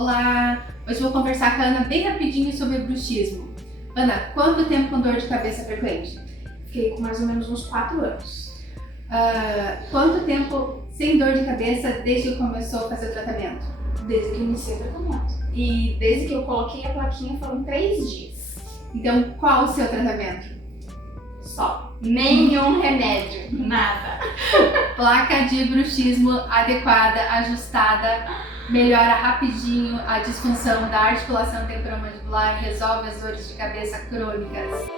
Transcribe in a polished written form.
Olá! Hoje vou conversar com a Ana bem rapidinho sobre bruxismo. Ana, quanto tempo com dor de cabeça frequente? Fiquei com mais ou menos uns 4 anos. Quanto tempo sem dor de cabeça desde que começou a fazer o tratamento? Desde que iniciei o tratamento. E desde que eu coloquei a plaquinha foram 3 dias. Então, qual o seu tratamento? Só. Nenhum remédio. Nada. Placa de bruxismo adequada, ajustada, melhora rapidinho a disfunção da articulação temporomandibular e resolve as dores de cabeça crônicas.